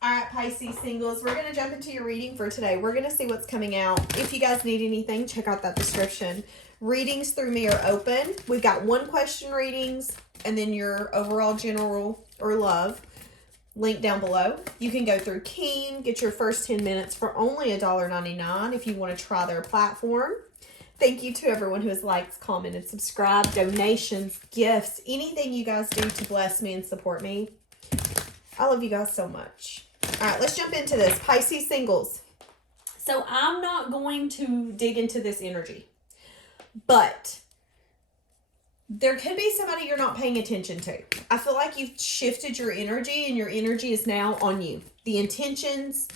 All right, Pisces singles, we're going to jump into your reading for today. We're going to see what's coming out. If you guys need anything, check out that description. Readings through me are open. We've got one question readings and then your overall general or love link down below. You can go through Keen, get your first 10 minutes for only $1.99 if you want to try their platform. Thank you to everyone who has liked, commented, subscribed, donations, gifts, anything you guys do to bless me and support me. I love you guys so much. All right, let's jump into this. Pisces singles. So I'm not going to dig into this energy, but there could be somebody you're not paying attention to. I feel like you've shifted your energy and your energy is now on you. The intentions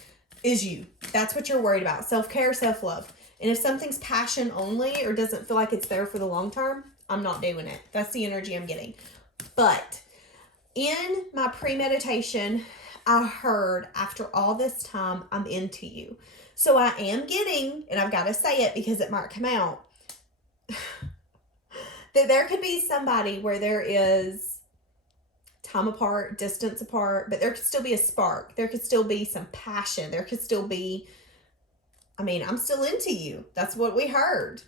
is you. That's what you're worried about. Self-care, self-love. And if something's passion only or doesn't feel like it's there for the long term, I'm not doing it. That's the energy I'm getting. But in my premeditation, I heard after all this time, I'm into you. So I am getting, and I've got to say it because it might come out, that there could be somebody where there is time apart, distance apart, but there could still be a spark. There could still be some passion. There could still be, I'm still into you. That's what we heard.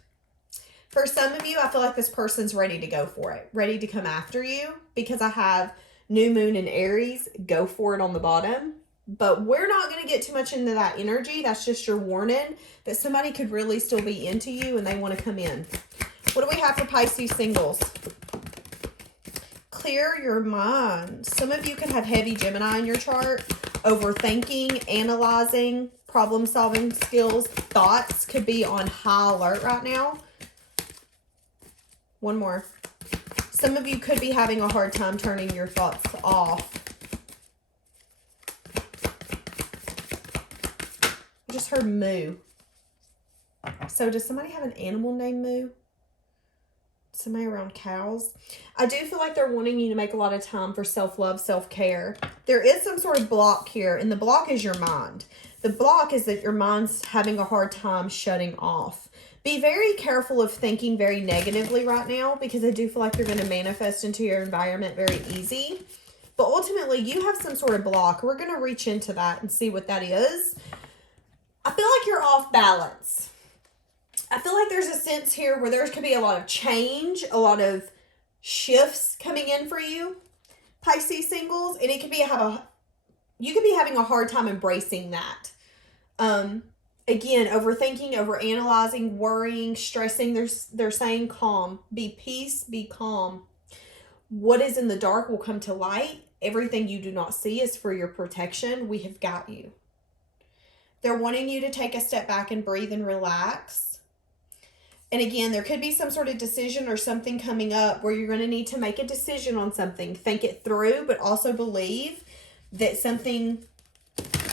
For some of you, I feel like this person's ready to go for it, ready to come after you, because I have New Moon in Aries, go for it on the bottom. But we're not going to get too much into that energy. That's just your warning that somebody could really still be into you and they want to come in. What do we have for Pisces singles? Clear your mind. Some of you could have heavy Gemini in your chart. Overthinking, analyzing, problem-solving skills, thoughts could be on high alert right now. One more. Some of you could be having a hard time turning your thoughts off. I just heard moo. So does somebody have an animal named Moo? Somebody around cows? I do feel like they're wanting you to make a lot of time for self-love, self-care. There is some sort of block here, and the block is your mind. The block is that your mind's having a hard time shutting off. Be very careful of thinking very negatively right now, because I do feel like you're going to manifest into your environment very easy. But ultimately, you have some sort of block. We're going to reach into that and see what that is. I feel like you're off balance. I feel like there's a sense here where there could be a lot of change, a lot of shifts coming in for you, Pisces singles, and it could be you could be having a hard time embracing that. Again, overthinking, overanalyzing, worrying, stressing. They're saying calm. Be peace, be calm. What is in the dark will come to light. Everything you do not see is for your protection. We have got you. They're wanting you to take a step back and breathe and relax. And again, there could be some sort of decision or something coming up where you're going to need to make a decision on something. Think it through, but also believe that something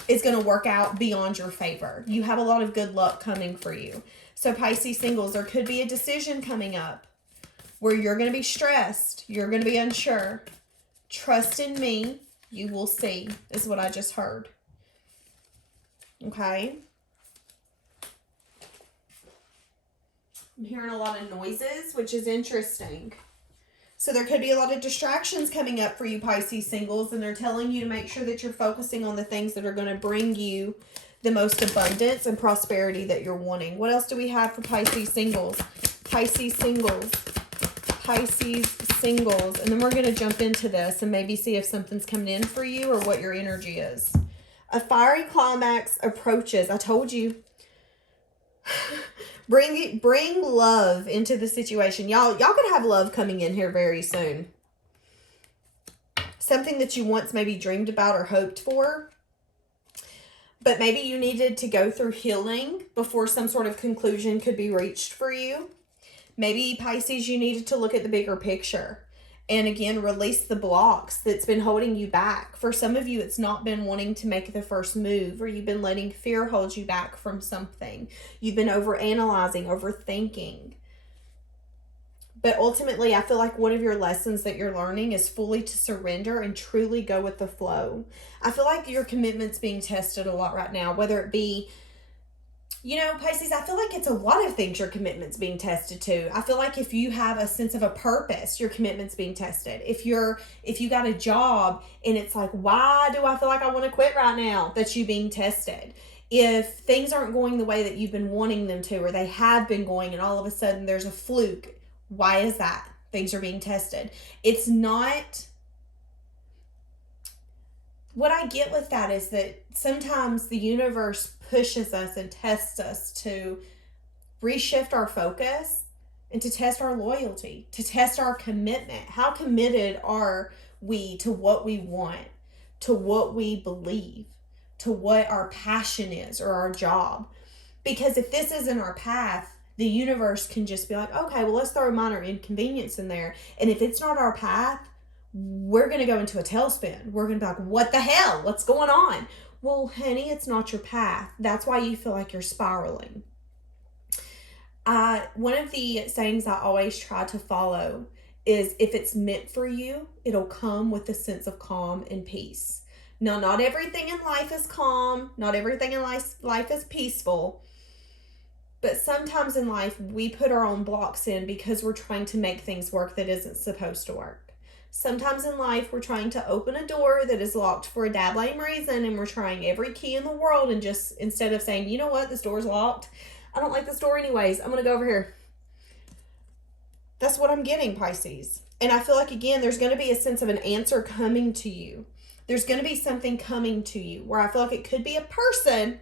is going to work out beyond your favor. You have a lot of good luck coming for you. So Pisces singles, there could be a decision coming up where you're going to be stressed. You're going to be unsure. Trust in me. You will see, is what I just heard. Okay. I'm hearing a lot of noises, which is interesting. So there could be a lot of distractions coming up for you Pisces singles, and they're telling you to make sure that you're focusing on the things that are going to bring you the most abundance and prosperity that you're wanting. What else do we have for Pisces singles? Pisces singles. Pisces singles. And then we're going to jump into this and maybe see if something's coming in for you or what your energy is. A fiery climax approaches. I told you. Bring love into the situation. Y'all could have love coming in here very soon. Something that you once maybe dreamed about or hoped for. But maybe you needed to go through healing before some sort of conclusion could be reached for you. Maybe, Pisces, you needed to look at the bigger picture. And again, release the blocks that's been holding you back. For some of you, it's not been wanting to make the first move, or you've been letting fear hold you back from something. You've been overanalyzing, overthinking. But ultimately, I feel like one of your lessons that you're learning is fully to surrender and truly go with the flow. I feel like your commitment's being tested a lot right now, whether it be You know, Pisces, I feel like it's a lot of things your commitment's being tested to. I feel like if you have a sense of a purpose, your commitment's being tested. If you got a job and it's like, why do I feel like I want to quit right now? That's you being tested. If things aren't going the way that you've been wanting them to, or they have been going and all of a sudden there's a fluke, why is that? Things are being tested. It's not... What I get with that is that sometimes the universe pushes us and tests us to reshift our focus and to test our loyalty, to test our commitment. How committed are we to what we want, to what we believe, to what our passion is or our job? Because if this isn't our path, the universe can just be like, okay, well, let's throw a minor inconvenience in there. And if it's not our path, we're going to go into a tailspin. We're going to be like, what the hell? What's going on? Well, honey, it's not your path. That's why you feel like you're spiraling. One of the sayings I always try to follow is, if it's meant for you, it'll come with a sense of calm and peace. Now, not everything in life is calm. Not everything in life is peaceful. But sometimes in life, we put our own blocks in because we're trying to make things work that isn't supposed to work. Sometimes in life, we're trying to open a door that is locked for a dad lame reason, and we're trying every key in the world, and just instead of saying, you know what, this door's locked, I don't like this door anyways, I'm going to go over here. That's what I'm getting, Pisces. And I feel like, again, there's going to be a sense of an answer coming to you. There's going to be something coming to you where I feel like it could be a person,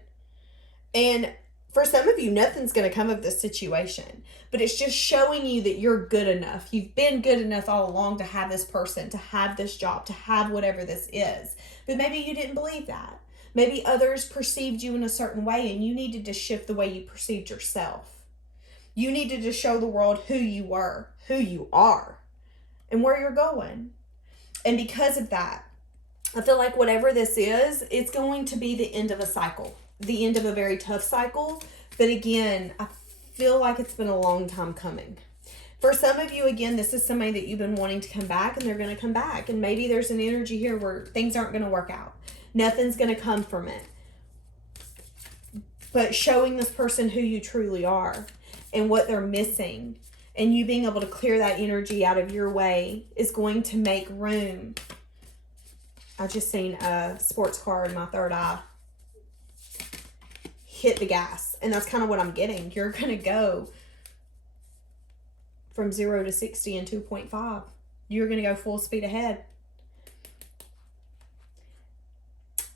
and for some of you, nothing's going to come of this situation, but it's just showing you that you're good enough. You've been good enough all along to have this person, to have this job, to have whatever this is. But maybe you didn't believe that. Maybe others perceived you in a certain way, and you needed to shift the way you perceived yourself. You needed to show the world who you were, who you are, and where you're going. And because of that, I feel like whatever this is, it's going to be the end of a cycle. The end of a very tough cycle. But again, I feel like it's been a long time coming. For some of you, again, this is somebody that you've been wanting to come back, and they're going to come back. And maybe there's an energy here where things aren't going to work out. Nothing's going to come from it. But showing this person who you truly are and what they're missing, and you being able to clear that energy out of your way, is going to make room. I just seen a sports car in my third eye hit the gas, and that's kind of what I'm getting. You're going to go from 0 to 60 in 2.5. You're going to go full speed ahead.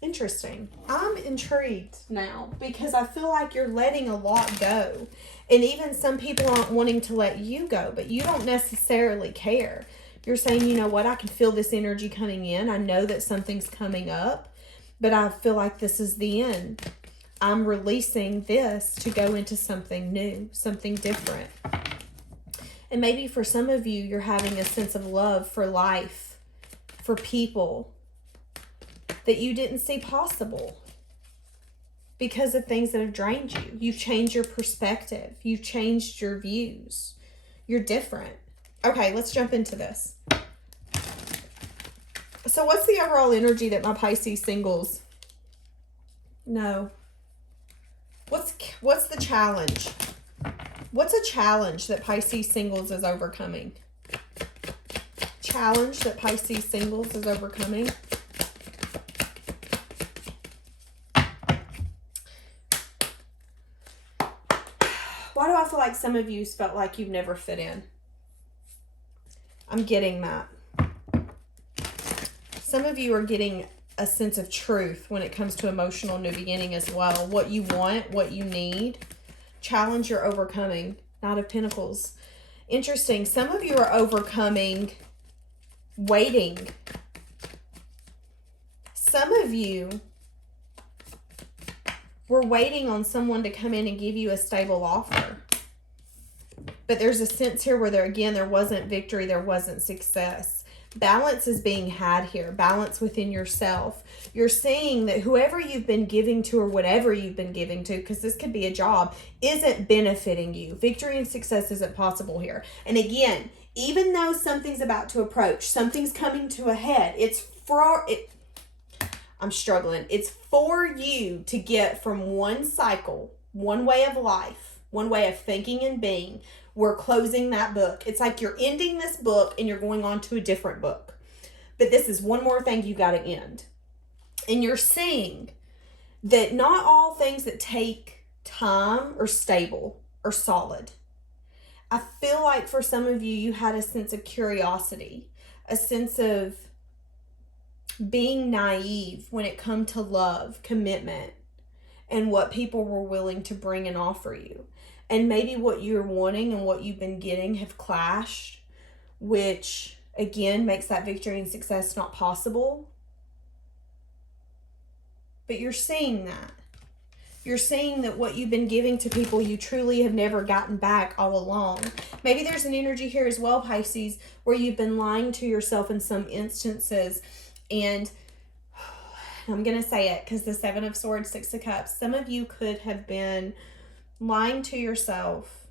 Interesting. I'm intrigued now because I feel like you're letting a lot go, and even some people aren't wanting to let you go, but you don't necessarily care. You're saying, you know what, I can feel this energy coming in. I know that something's coming up, but I feel like this is the end. I'm releasing this to go into something new, something different. And maybe for some of you, you're having a sense of love for life, for people that you didn't see possible because of things that have drained you. You've changed your perspective. You've changed your views. You're different. Okay, let's jump into this. So what's the overall energy that my Pisces singles know? What's the challenge? What's a challenge that Pisces singles is overcoming? Challenge that Pisces singles is overcoming. Why do I feel like some of you felt like you've never fit in? I'm getting that. Some of you are getting a sense of truth when it comes to emotional new beginning as well. What you want, what you need. Challenge you're overcoming. Knight of Pentacles. Interesting. Some of you are overcoming waiting. Some of you were waiting on someone to come in and give you a stable offer. But there's a sense here where there wasn't victory, there wasn't success. Balance is being had here. Balance within yourself. You're seeing that whoever you've been giving to or whatever you've been giving to, because this could be a job, isn't benefiting you. Victory and success isn't possible here. And again, even though something's about to approach, something's coming to a head, I'm struggling. It's for you to get from one cycle one way of life, one way of thinking and being. We're closing that book. It's like you're ending this book and you're going on to a different book. But this is one more thing you got to end. And you're seeing that not all things that take time are stable or solid. I feel like for some of you, you had a sense of curiosity, a sense of being naive when it come to love, commitment, and what people were willing to bring and offer you. And maybe what you're wanting and what you've been getting have clashed, which again makes that victory and success not possible. But you're seeing that. You're seeing that what you've been giving to people, you truly have never gotten back all along. Maybe there's an energy here as well, Pisces, where you've been lying to yourself in some instances. And I'm going to say it because the Seven of Swords, Six of Cups, some of you could have been lying to yourself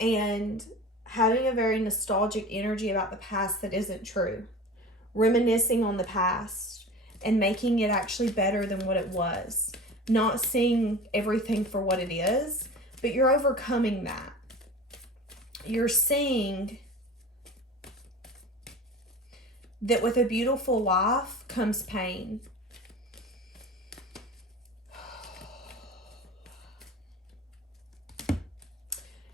and having a very nostalgic energy about the past that isn't true. Reminiscing on the past and making it actually better than what it was. Not seeing everything for what it is, but you're overcoming that. You're seeing that with a beautiful life comes pain.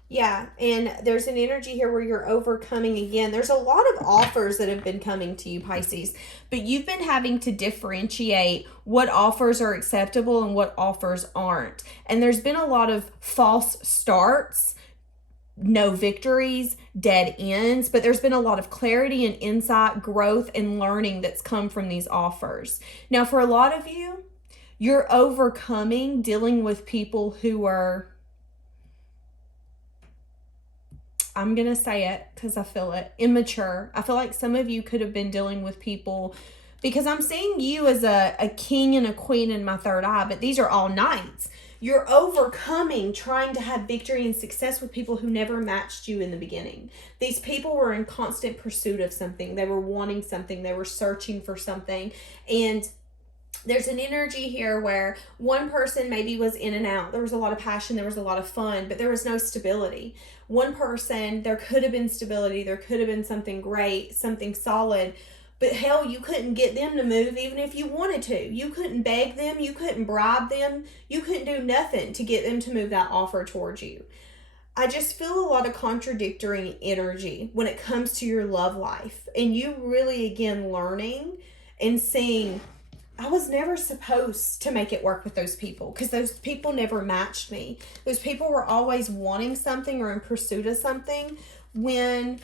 Yeah, and there's an energy here where you're overcoming again. There's a lot of offers that have been coming to you, Pisces, but you've been having to differentiate what offers are acceptable and what offers aren't. And there's been a lot of false starts, no victories, dead ends, but there's been a lot of clarity and insight, growth, and learning that's come from these offers. Now, for a lot of you, you're overcoming dealing with people who are, I'm going to say it because I feel it, immature. I feel like some of you could have been dealing with people, because I'm seeing you as a king and a queen in my third eye, but these are all knights. You're overcoming, trying to have victory and success with people who never matched you in the beginning. These people were in constant pursuit of something. They were wanting something. They were searching for something. And there's an energy here where one person maybe was in and out. There was a lot of passion. There was a lot of fun, but there was no stability. One person, there could have been stability. There could have been something great, something solid. But hell, you couldn't get them to move even if you wanted to. You couldn't beg them. You couldn't bribe them. You couldn't do nothing to get them to move that offer towards you. I just feel a lot of contradictory energy when it comes to your love life. And you really, again, learning and seeing, I was never supposed to make it work with those people because those people never matched me. Those people were always wanting something or in pursuit of something when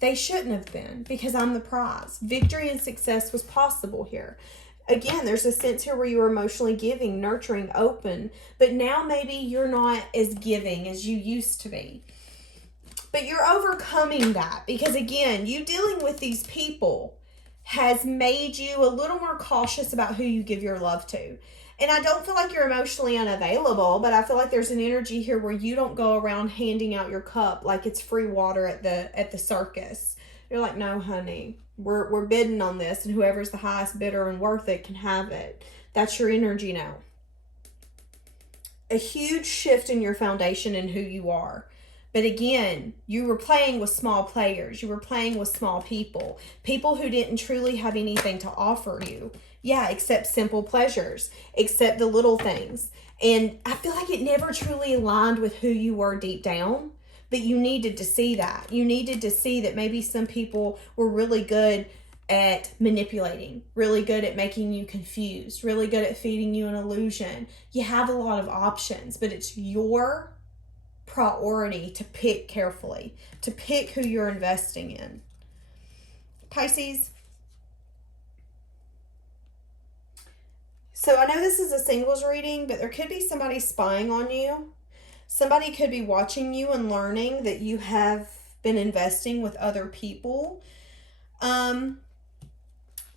they shouldn't have been, because I'm the prize. Victory and success was possible here. Again, there's a sense here where you were emotionally giving, nurturing, open, but now maybe you're not as giving as you used to be. But you're overcoming that because, again, you dealing with these people has made you a little more cautious about who you give your love to. And I don't feel like you're emotionally unavailable, but I feel like there's an energy here where you don't go around handing out your cup like it's free water at the circus. You're like, no, honey, we're bidding on this, and whoever's the highest bidder and worth it can have it. That's your energy now. A huge shift in your foundation and who you are. But again, you were playing with small players. You were playing with small people. People who didn't truly have anything to offer you. Yeah, except simple pleasures. Except the little things. And I feel like it never truly aligned with who you were deep down. But you needed to see that. You needed to see that maybe some people were really good at manipulating. Really good at making you confused. Really good at feeding you an illusion. You have a lot of options. But it's your priority to pick carefully, to pick who you're investing in. Pisces. So I know this is a singles reading, but there could be somebody spying on you. Somebody could be watching you and learning that you have been investing with other people.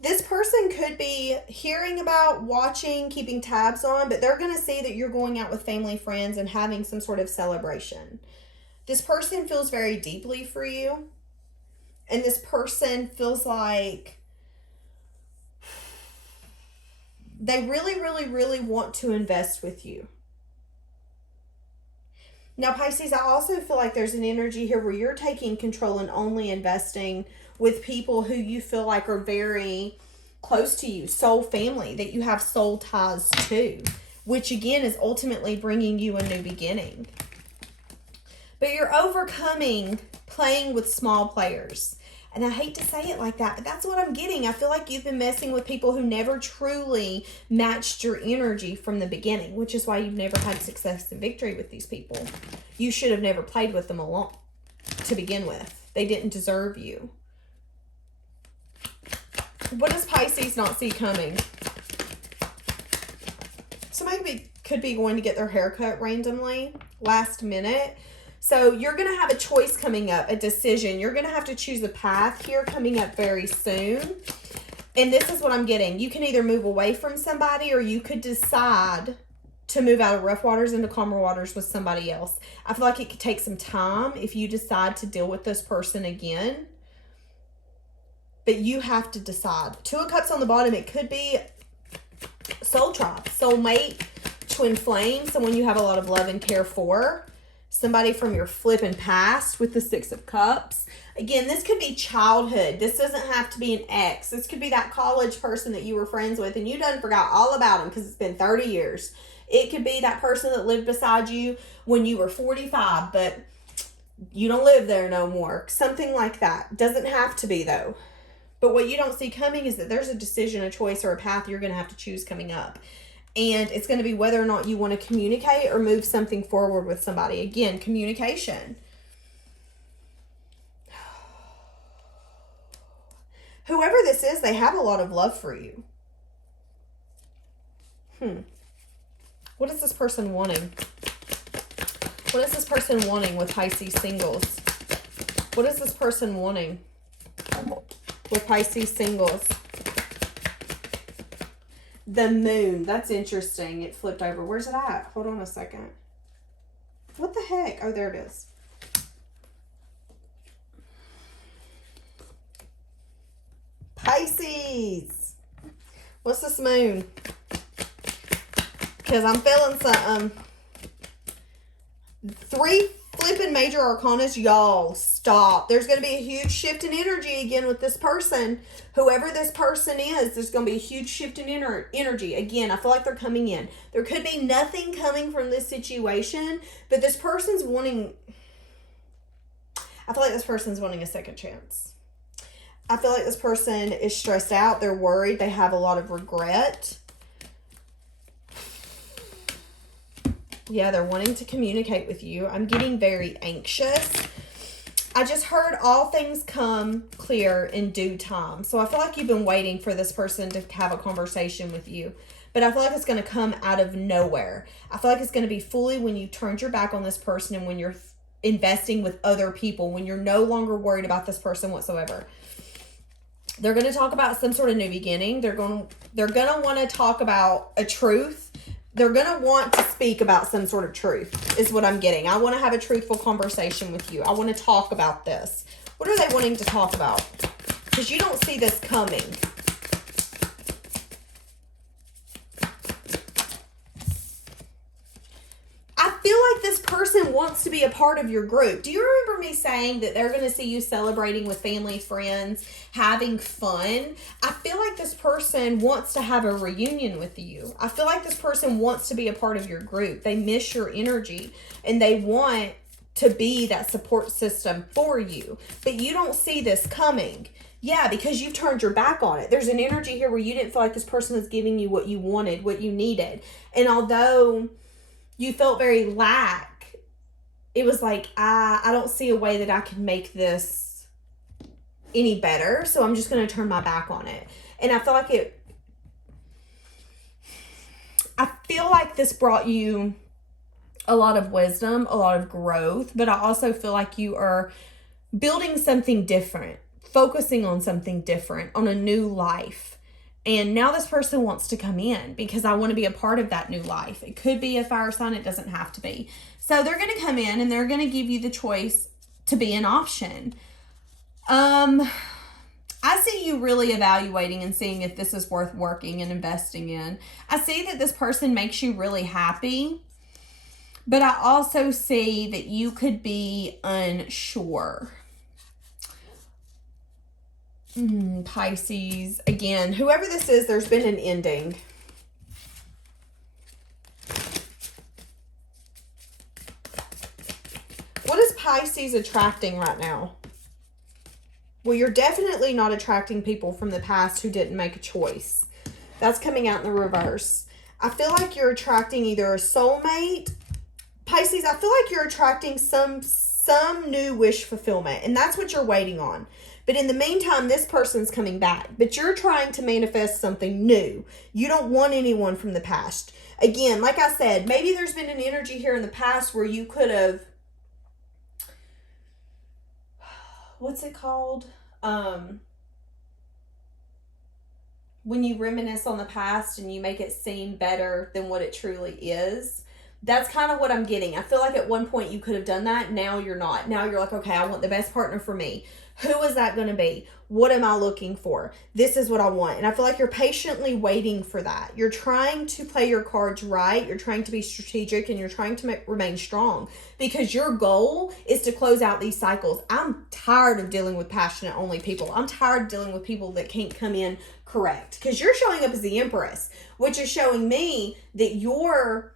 This person could be hearing about, watching, keeping tabs on, but they're going to see that you're going out with family, friends, and having some sort of celebration. This person feels very deeply for you. And this person feels like they really, really, really want to invest with you. Now, Pisces, I also feel like there's an energy here where you're taking control and only investing with people who you feel like are very close to you, soul family, that you have soul ties to, which again is ultimately bringing you a new beginning. But you're overcoming playing with small players. And I hate to say it like that, but that's what I'm getting. I feel like you've been messing with people who never truly matched your energy from the beginning, which is why you've never had success and victory with these people. You should have never played with them alone to begin with. They didn't deserve you. What does Pisces not see coming? Somebody could be going to get their hair cut randomly, last minute. So you're going to have a choice coming up, a decision. You're going to have to choose a path here coming up very soon. And this is what I'm getting. You can either move away from somebody, or you could decide to move out of rough waters into calmer waters with somebody else. I feel like it could take some time if you decide to deal with this person again. But you have to decide. Two of Cups on the bottom. It could be soul tribe, soulmate, twin flame, someone you have a lot of love and care for. Somebody from your flipping past with the Six of Cups. Again, this could be childhood. This doesn't have to be an ex. This could be that college person that you were friends with and you done forgot all about them because it's been 30 years. It could be that person that lived beside you when you were 45, but you don't live there no more. Something like that. Doesn't have to be, though. But what you don't see coming is that there's a decision, a choice, or a path you're going to have to choose coming up. And it's going to be whether or not you want to communicate or move something forward with somebody. Again, communication. Whoever this is, they have a lot of love for you. What is this person wanting? What is this person wanting with Pisces Singles? What is this person wanting with Pisces Singles? The moon. That's interesting. It flipped over. Where's it at? Hold on a second. What the heck? Oh, there it is. Pisces. What's this moon? Because I'm feeling something. 3 flipping major arcanas. Y'all, stop. There's going to be a huge shift in energy again with this person. Whoever this person is, there's going to be a huge shift in energy. Again, I feel like they're coming in. There could be nothing coming from this situation, but this person's wanting... I feel like this person's wanting a second chance. I feel like this person is stressed out. They're worried. They have a lot of regret. Yeah, they're wanting to communicate with you. I'm getting very anxious. I just heard all things come clear in due time. So I feel like you've been waiting for this person to have a conversation with you. But I feel like it's going to come out of nowhere. I feel like it's going to be fully when you turned your back on this person and when you're investing with other people, when you're no longer worried about this person whatsoever. They're going to talk about some sort of new beginning. They're going to want to talk about a truth. They're going to want to speak about some sort of truth is what I'm getting. I want to have a truthful conversation with you. I want to talk about this. What are they wanting to talk about? Because you don't see this coming. I feel like this person wants to be a part of your group. Do you remember me saying that they're going to see you celebrating with family, friends, having fun? I feel like this person wants to have a reunion with you. I feel like this person wants to be a part of your group. They miss your energy and they want to be that support system for you. But you don't see this coming. Yeah, because you've turned your back on it. There's an energy here where you didn't feel like this person was giving you what you wanted, what you needed. And although you felt very lack, it was like, I don't see a way that I can make this any better, so I'm just going to turn my back on it. And I feel like this brought you a lot of wisdom, a lot of growth, but I also feel like you are building something different, focusing on something different, on a new life. And now this person wants to come in because I want to be a part of that new life. It could be a fire sign. It doesn't have to be. So they're going to come in and they're going to give you the choice to be an option. I see you really evaluating and seeing if this is worth working and investing in. I see that this person makes you really happy. But I also see that you could be unsure. Pisces, again, whoever this is, there's been an ending. What is Pisces attracting right now? Well, you're definitely not attracting people from the past who didn't make a choice. That's coming out in the reverse. I feel like you're attracting either a soulmate. Pisces, I feel like you're attracting some new wish fulfillment, and that's what you're waiting on. But in the meantime, this person's coming back. But you're trying to manifest something new. You don't want anyone from the past. Again, like I said, maybe there's been an energy here in the past where you could have... What's it called? When you reminisce on the past and you make it seem better than what it truly is. That's kind of what I'm getting. I feel like at one point you could have done that. Now you're not. Now you're like, okay, I want the best partner for me. Who is that going to be? What am I looking for? This is what I want. And I feel like you're patiently waiting for that. You're trying to play your cards right. You're trying to be strategic, and you're trying to remain strong, because your goal is to close out these cycles. I'm tired of dealing with passionate only people. I'm tired of dealing with people that can't come in correct, because you're showing up as the Empress, which is showing me that you've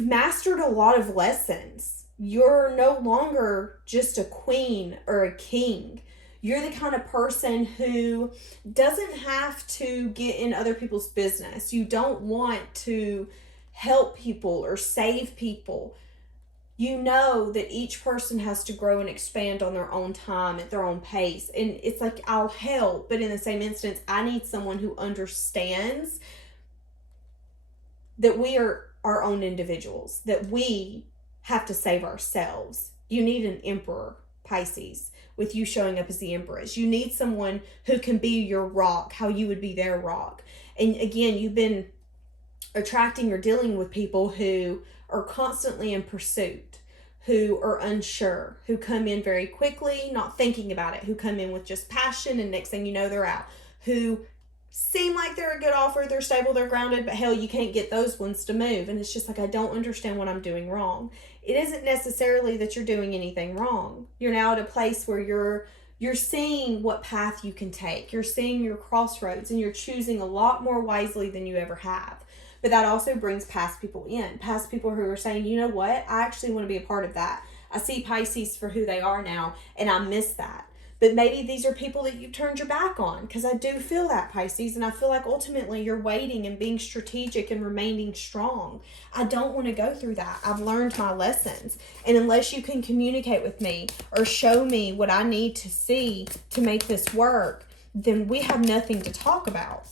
mastered a lot of lessons. You're no longer just a queen or a king. You're the kind of person who doesn't have to get in other people's business. You don't want to help people or save people. You know that each person has to grow and expand on their own time, at their own pace. And it's like, I'll help, but in the same instance, I need someone who understands that we are our own individuals, that we have to save ourselves. You need an emperor, Pisces, with you showing up as the Empress. You need someone who can be your rock, how you would be their rock. And again, you've been attracting or dealing with people who are constantly in pursuit, who are unsure, who come in very quickly, not thinking about it, who come in with just passion, and next thing you know, they're out, who seem like they're a good offer, they're stable, they're grounded, but hell, you can't get those ones to move. And it's just like, I don't understand what I'm doing wrong. It isn't necessarily that you're doing anything wrong. You're now at a place where you're seeing what path you can take. You're seeing your crossroads, and you're choosing a lot more wisely than you ever have. But that also brings past people in. Past people who are saying, you know what? I actually want to be a part of that. I see Pisces for who they are now, and I miss that. But maybe these are people that you've turned your back on, because I do feel that, Pisces, and I feel like ultimately you're waiting and being strategic and remaining strong. I don't want to go through that. I've learned my lessons. And unless you can communicate with me or show me what I need to see to make this work, then we have nothing to talk about.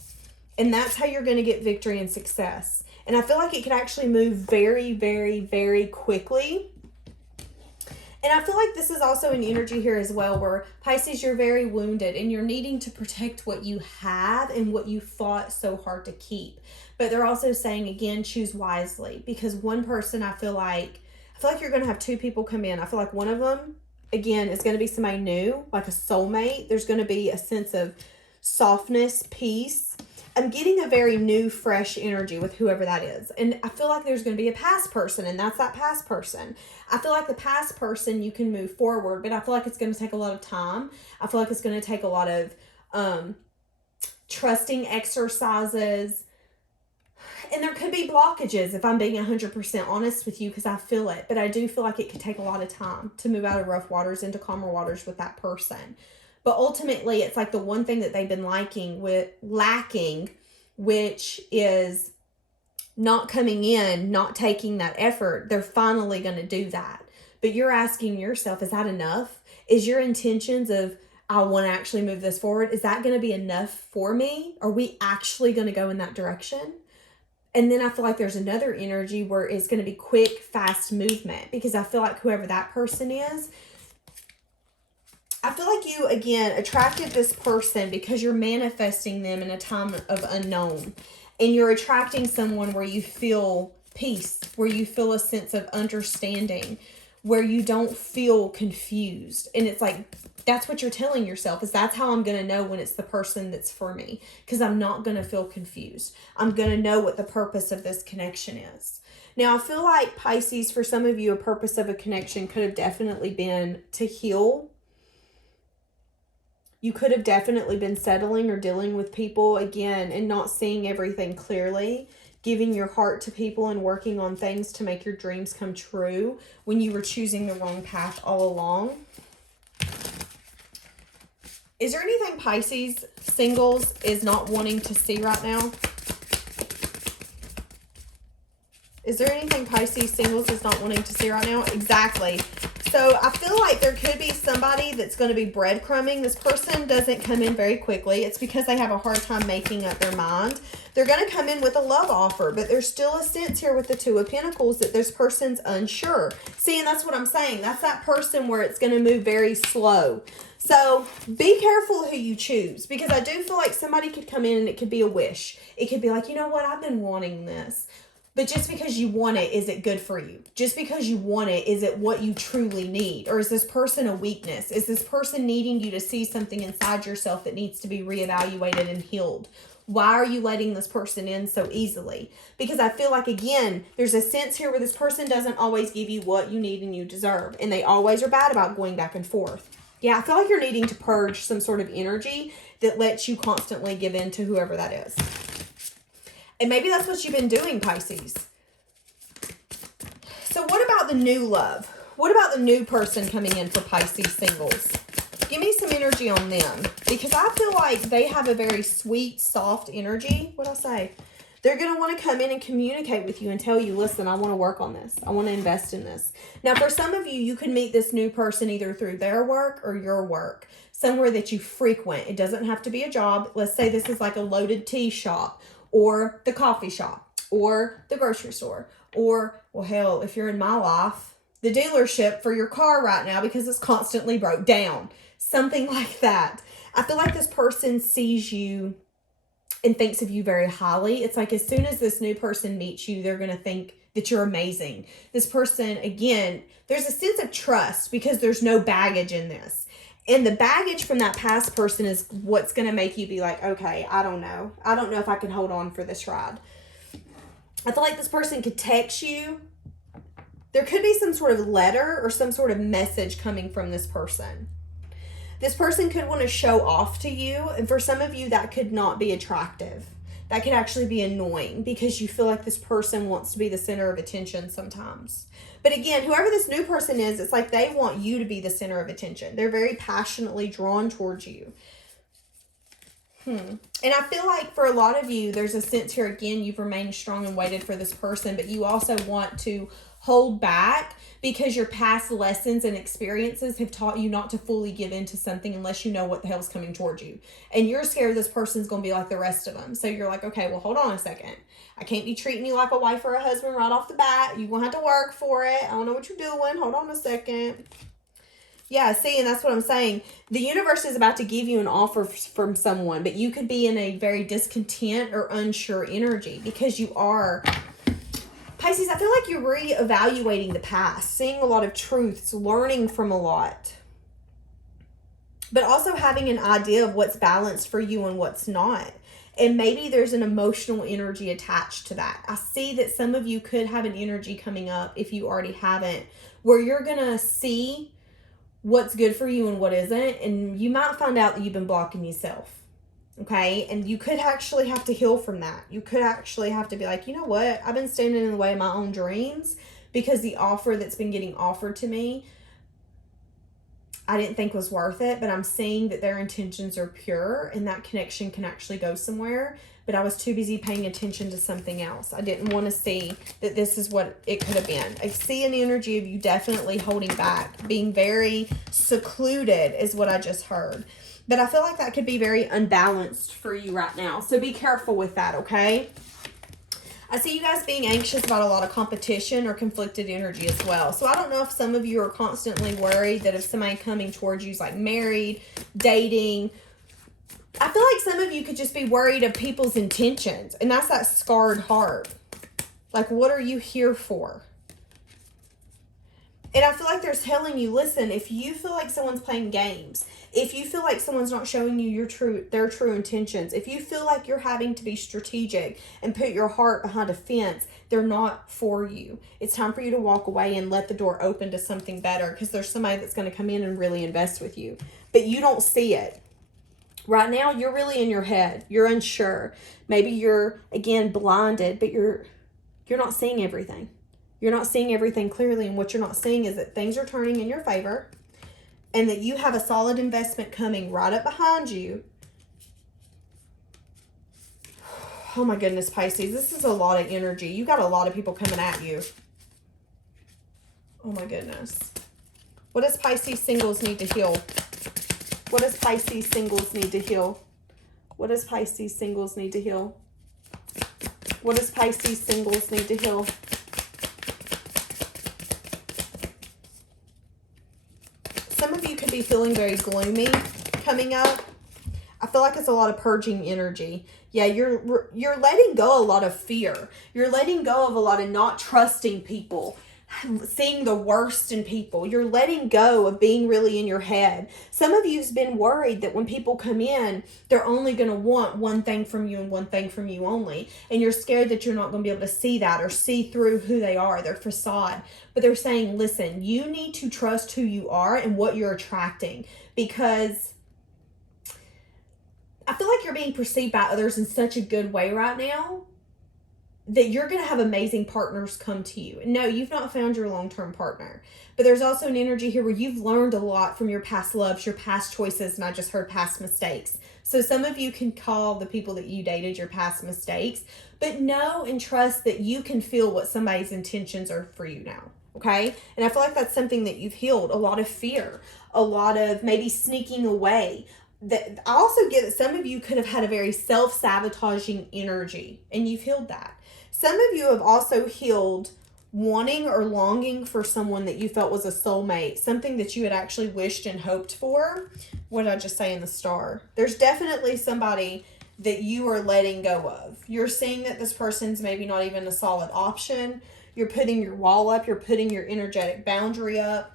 And that's how you're going to get victory and success. And I feel like it could actually move very, very, very quickly. And I feel like this is also an energy here as well, where Pisces, you're very wounded and you're needing to protect what you have and what you fought so hard to keep. But they're also saying, again, choose wisely, because one person, I feel like you're going to have two people come in. I feel like one of them, again, is going to be somebody new, like a soulmate. There's going to be a sense of softness, peace. I'm getting a very new, fresh energy with whoever that is. And I feel like there's going to be a past person, and that's that past person. I feel like the past person, you can move forward, but I feel like it's going to take a lot of time. I feel like it's going to take a lot of trusting exercises. And there could be blockages, if I'm being 100% honest with you, because I feel it. But I do feel like it could take a lot of time to move out of rough waters into calmer waters with that person. But ultimately, it's like the one thing that they've been lacking, which is not coming in, not taking that effort. They're finally going to do that. But you're asking yourself, is that enough? Is your intentions of, I want to actually move this forward, is that going to be enough for me? Are we actually going to go in that direction? And then I feel like there's another energy where it's going to be quick, fast movement, because I feel like whoever that person is, I feel like you, again, attracted this person because you're manifesting them in a time of unknown. And you're attracting someone where you feel peace, where you feel a sense of understanding, where you don't feel confused. And it's like, that's what you're telling yourself, is that's how I'm going to know when it's the person that's for me, because I'm not going to feel confused. I'm going to know what the purpose of this connection is. Now, I feel like Pisces, for some of you, a purpose of a connection could have definitely been to heal. You could have definitely been settling or dealing with people again and not seeing everything clearly, giving your heart to people and working on things to make your dreams come true when you were choosing the wrong path all along. Is there anything Pisces Singles is not wanting to see right now? Is there anything Pisces Singles is not wanting to see right now? Exactly. So I feel like there could be somebody that's going to be breadcrumbing. This person doesn't come in very quickly. It's because they have a hard time making up their mind. They're going to come in with a love offer, but there's still a sense here with the Two of Pentacles that this person's unsure. See, and that's what I'm saying. That's that person where it's going to move very slow. So be careful who you choose, because I do feel like somebody could come in and it could be a wish. It could be like, you know what, I've been wanting this. But just because you want it, is it good for you? Just because you want it, is it what you truly need? Or is this person a weakness? Is this person needing you to see something inside yourself that needs to be reevaluated and healed? Why are you letting this person in so easily? Because I feel like, again, there's a sense here where this person doesn't always give you what you need and you deserve. And they always are bad about going back and forth. Yeah, I feel like you're needing to purge some sort of energy that lets you constantly give in to whoever that is. And maybe that's what you've been doing, Pisces. So what about the new love? What about the new person coming in for Pisces Singles? Give me some energy on them, because I feel like they have a very sweet, soft energy. What'd I say? They're going to want to come in and communicate with you and tell you, listen, I want to work on this. I want to invest in this. Now, for some of you, you could meet this new person either through their work or your work, somewhere that you frequent. It doesn't have to be a job. Let's say this is like a loaded tea shop, or the coffee shop, or the grocery store, or, well, hell, if you're in my life, the dealership for your car right now because it's constantly broke down. Something like that. I feel like this person sees you and thinks of you very highly. It's like as soon as this new person meets you, they're going to think that you're amazing. This person, again, there's a sense of trust because there's no baggage in this. And the baggage from that past person is what's going to make you be like, okay, I don't know. I don't know if I can hold on for this ride. I feel like this person could text you. There could be some sort of letter or some sort of message coming from this person. This person could want to show off to you. And for some of you, that could not be attractive. That could actually be annoying because you feel like this person wants to be the center of attention sometimes. But again, whoever this new person is, it's like they want you to be the center of attention. They're very passionately drawn towards you. And I feel like for a lot of you, there's a sense here, again, you've remained strong and waited for this person, but you also want to hold back because your past lessons and experiences have taught you not to fully give into something unless you know what the hell's coming towards you. And you're scared this person's going to be like the rest of them. So you're like, okay, well, hold on a second. I can't be treating you like a wife or a husband right off the bat. You're going to have to work for it. I don't know what you're doing. Hold on a second. Yeah, see, and that's what I'm saying. The universe is about to give you an offer from someone, but you could be in a very discontent or unsure energy because you are... Pisces, I feel like you're reevaluating the past, seeing a lot of truths, learning from a lot, but also having an idea of what's balanced for you and what's not. And maybe there's an emotional energy attached to that. I see that some of you could have an energy coming up, if you already haven't, where you're going to see what's good for you and what isn't. And you might find out that you've been blocking yourself. Okay. And you could actually have to heal from that. You could actually have to be like, you know what? I've been standing in the way of my own dreams because the offer that's been getting offered to me, I didn't think was worth it, but I'm seeing that their intentions are pure and that connection can actually go somewhere. But I was too busy paying attention to something else. I didn't want to see that this is what it could have been. I see an energy of you definitely holding back, being very secluded is what I just heard. But I feel like that could be very unbalanced for you right now. So be careful with that, okay? I see you guys being anxious about a lot of competition or conflicted energy as well. So I don't know if some of you are constantly worried that if somebody coming towards you is like married, dating. I feel like some of you could just be worried of people's intentions. And that's that scarred heart. Like, what are you here for? And I feel like they're telling you, listen, if you feel like someone's playing games, if you feel like someone's not showing you their true intentions, if you feel like you're having to be strategic and put your heart behind a fence, they're not for you. It's time for you to walk away and let the door open to something better, because there's somebody that's going to come in and really invest with you. But you don't see it. Right now, you're really in your head. You're unsure. Maybe you're, again, blinded, but you're not seeing everything. You're not seeing everything clearly, and what you're not seeing is that things are turning in your favor and that you have a solid investment coming right up behind you. Oh my goodness, Pisces, this is a lot of energy. You got a lot of people coming at you. Oh my goodness. What does Pisces Singles need to heal? What does Pisces Singles need to heal? What does Pisces Singles need to heal? What does Pisces Singles need to heal? Some of you could be feeling very gloomy coming up. I feel like it's a lot of purging energy. Yeah, you're letting go a lot of fear. You're letting go of a lot of not trusting people, seeing the worst in people. You're letting go of being really in your head. Some of you's been worried that when people come in, they're only going to want one thing from you and one thing from you only. And you're scared that you're not going to be able to see that or see through who they are, their facade. But they're saying, listen, you need to trust who you are and what you're attracting, because I feel like you're being perceived by others in such a good way right now that you're going to have amazing partners come to you. No, you've not found your long-term partner. But there's also an energy here where you've learned a lot from your past loves, your past choices, and I just heard past mistakes. So some of you can call the people that you dated your past mistakes, but know and trust that you can feel what somebody's intentions are for you now. Okay? And I feel like that's something that you've healed. A lot of fear, a lot of maybe sneaking away. That I also get that some of you could have had a very self-sabotaging energy, and you've healed that. Some of you have also healed wanting or longing for someone that you felt was a soulmate, something that you had actually wished and hoped for. What did I just say in the star? There's definitely somebody that you are letting go of. You're seeing that this person's maybe not even a solid option. You're putting your wall up. You're putting your energetic boundary up.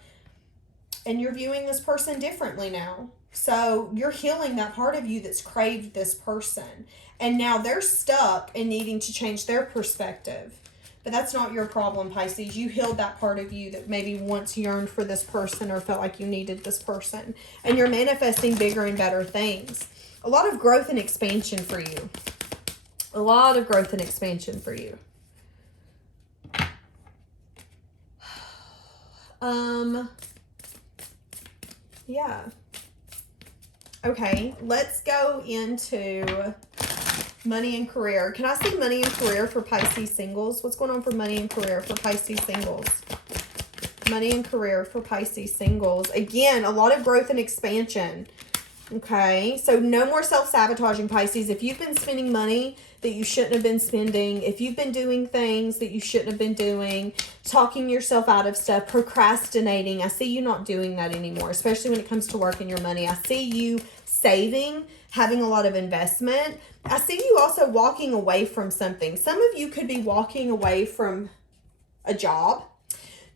And you're viewing this person differently now. So you're healing that part of you that's craved this person. And now they're stuck and needing to change their perspective. But that's not your problem, Pisces. You healed that part of you that maybe once yearned for this person or felt like you needed this person. And you're manifesting bigger and better things. A lot of growth and expansion for you. A lot of growth and expansion for you. Yeah. Okay, let's go into money and career. Can I see money and career for Pisces Singles? What's going on for money and career for Pisces Singles? Money and career for Pisces Singles. Again, a lot of growth and expansion. Okay, so no more self-sabotaging, Pisces. If you've been spending money that you shouldn't have been spending, if you've been doing things that you shouldn't have been doing, talking yourself out of stuff, procrastinating, I see you not doing that anymore, especially when it comes to work and your money. I see you saving, having a lot of investment. I see you also walking away from something. Some of you could be walking away from a job.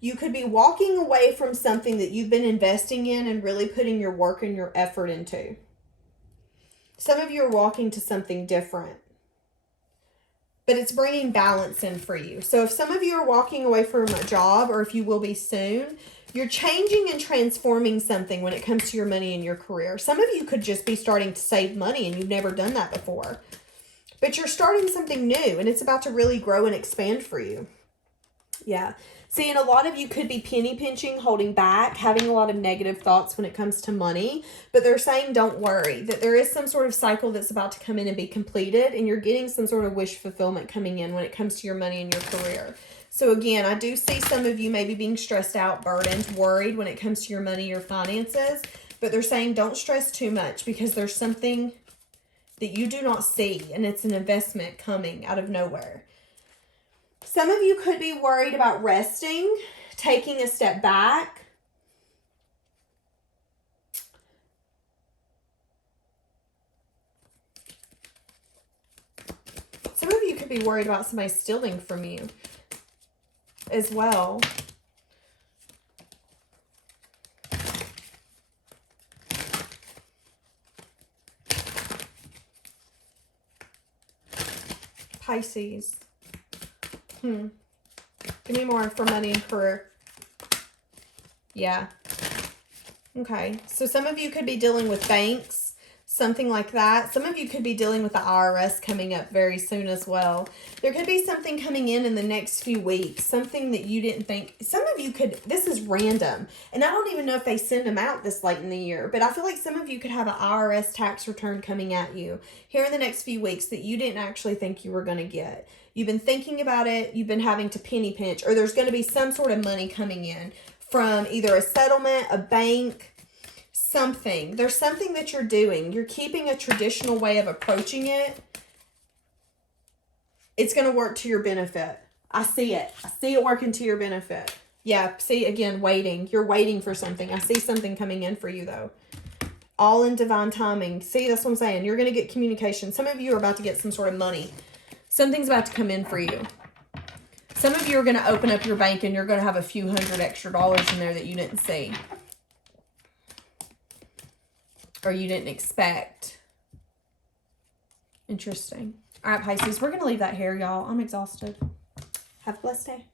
You could be walking away from something that you've been investing in and really putting your work and your effort into. Some of you are walking to something different, but it's bringing balance in for you. So if some of you are walking away from a job, or if you will be soon, you're changing and transforming something when it comes to your money and your career. Some of you could just be starting to save money and you've never done that before. But you're starting something new and it's about to really grow and expand for you. Yeah. See, and a lot of you could be penny pinching, holding back, having a lot of negative thoughts when it comes to money. But they're saying don't worry, that there is some sort of cycle that's about to come in and be completed. And you're getting some sort of wish fulfillment coming in when it comes to your money and your career. So again, I do see some of you maybe being stressed out, burdened, worried when it comes to your money, your finances. But they're saying don't stress too much because there's something that you do not see. And it's an investment coming out of nowhere. Some of you could be worried about resting, taking a step back. Some of you could be worried about somebody stealing from you as well. Pisces. Give me more for money and career. Yeah. Okay. So some of you could be dealing with banks, something like that. Some of you could be dealing with the IRS coming up very soon as well. There could be something coming in the next few weeks, something that you didn't think. Some of you could, this is random, and I don't even know if they send them out this late in the year, but I feel like some of you could have an IRS tax return coming at you here in the next few weeks that you didn't actually think you were going to get. You've been thinking about it, you've been having to penny pinch, or there's going to be some sort of money coming in from either a settlement, a bank, something. There's something that you're doing. You're keeping a traditional way of approaching it. It's going to work to your benefit. I see it. I see it working to your benefit. Yeah, see, again, waiting. You're waiting for something. I see something coming in for you, though. All in divine timing. See, that's what I'm saying. You're going to get communication. Some of you are about to get some sort of money. Something's about to come in for you. Some of you are going to open up your bank and you're going to have a few $100 extra in there that you didn't see. Or you didn't expect. Interesting. All right, Pisces, we're going to leave that here, y'all. I'm exhausted. Have a blessed day.